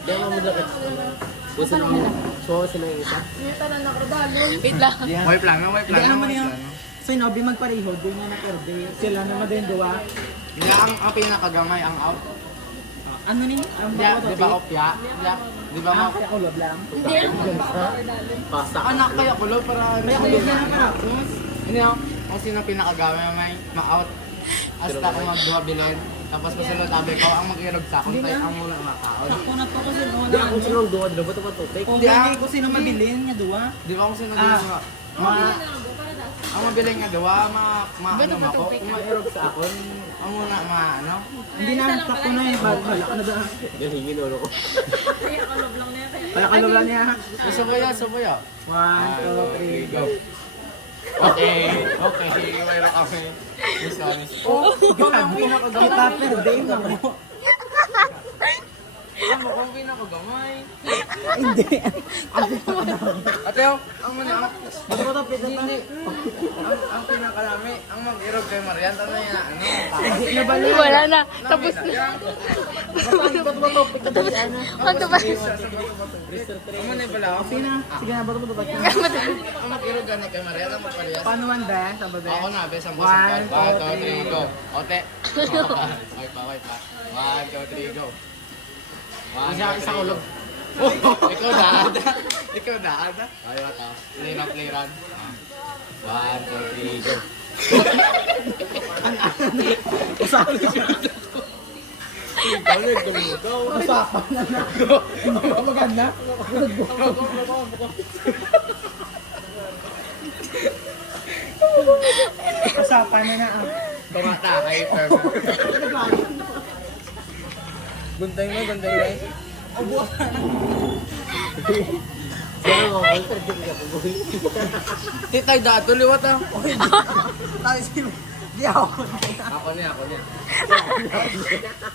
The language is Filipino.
Kaya mamulakit. Gusto naman mo. So, sino yung isa? Wait lang. May plano, may Hindi, plano, ano may niya? plano. So, Nobi magpareho, doon niya na-perde. Sila naman din duwa. Hindi, ang pinakagamay, ang out. Ano ni? Ang Hindi, di ba opya? Di ba Ah, mo? kaya kulab lang. Pasta. Anak kaya kulo para... Kaya kulab na nakapos. Hindi ako, kung sino pinakagamay may ma-out. Hasta kung magduwa bilhin. Tapos kasunod sabi ko, ang mag-irog sa akin, tayo ang muna makaon. Ako na to kasi noon. Hindi ako sino ang duwad. Dapat ito take. Kung hindi ko sino mabilin nga duwa. Di ba kung sino Ah. ang mabiling nga dawa, ano ako, kung ma-irog sa akin, ang muna ano. Hindi na nagtak ko na yung balak na doon. Galingi nulo ko. Kaya kalab lang niya. Subuya. 1, 2, 3, go. Okay, mayroon kami. Miss. Oh, Grabe. Kita perde mo. Ano kung pinakagamay? Hindi. Ate, ang muna, Bato ko to, pita pa. ang pinakalami, ang mag-irog kay Marian, ano yan, ano? Hindi na bala. Wala na. Tapos na. Bato ko to, pita pa. Ano ba? Ang muna pala ako. Sige na. Sige na, bato ko to. Ang mag-irog gani kay Marian, ang magpaliyas. Paano man ba? Sabi ba? Ako na, bes, ang 1, 2, 3, go. Ote. Wait pa. 1, 2, 3, go. 1, 2, 3, go. Ikaw daada. Ayaw ata. Play run. 1, 2, 3, go. Usapan siya. Usapan na na. Maganda. Usapan na na. Tumata kay Ferber. Guntay mo. Pero ako, interview ka po. Titay dato, liwat ah. Tayo si... Di ako. Ako niya.